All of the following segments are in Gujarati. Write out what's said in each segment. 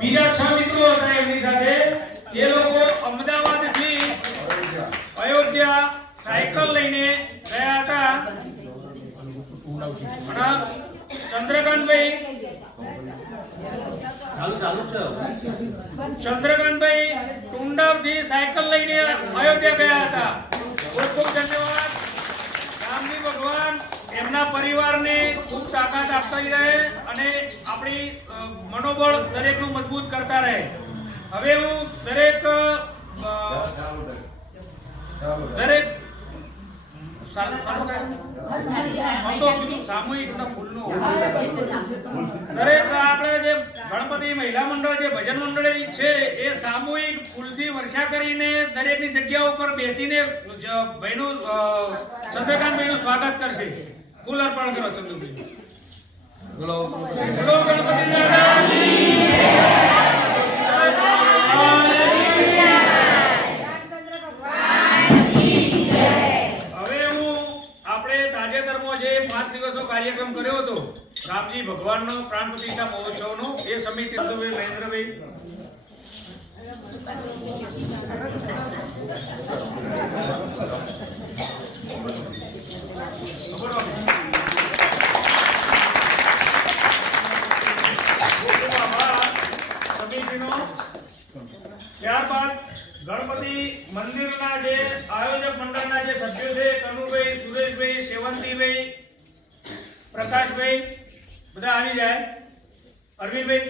બીજા 6 મિત્રો હતા એમની સાથે એ લોકો અમદાવાદ થી અયોધ્યા સાયકલ લઈને ગયા હતા અને ચંદ્રકાંતભાઈ ટુંડાવ થી સાયકલ લઈને અયોધ્યા ગયા હતા. ખૂબ ખૂબ ધન્યવાદ. રામજી ભગવાન એમના પરિવારને ખૂબ તાકાત આપતા રહે અને આપણી મનોબળ દરેકનું મજબૂત કરતા રહે. હવે હું દરેક સામૂહિક ફૂલનું દરેક આપણે જે ગણપતિ મહિલા મંડળ જે ભજન મંડળી છે એ સામૂહિક ફૂલથી વર્ષા કરીને દરેકની જગ્યા ઉપર બેસીને ભાઈનું ચંદ્રકાંતભાઈનું સ્વાગત કરશે. ફૂલ અર્પણ કરો ચંદ્રભાઈ. બોલો ગણપતિ દાદાની કાર્યક્રમ કર્યો હતો રામજી ભગવાનનો પ્રાણ પ્રતિષ્ઠા મહોત્સવનો એ સમિતિ મહેન્દ્રભાઈ સમિતિનો. ત્યારબાદ ગણપતિ મંદિરના જે આયોજક મંડળના જે સભ્યો છે કનુભાઈ, સુરેશભાઈ, સેવંતીભાઈ, પ્રકાશભાઈ બધા આવી જાય. અરવિંદભાઈ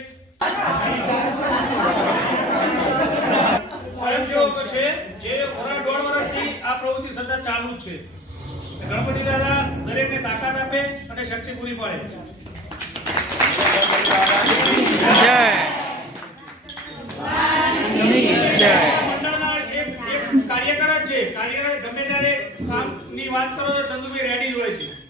સ્વયંસેવકો છે જે 1.5 વર્ષથી આ પ્રવૃત્તિ સતત ચાલુ જ છે. ગણપતિ દાદા દરેકને તાકાત આપે અને શક્તિ પૂરી પાડે. મંડળના એક ફૂલની વાત કરો તો ચંદુભાઈ રેડી જ હોય છે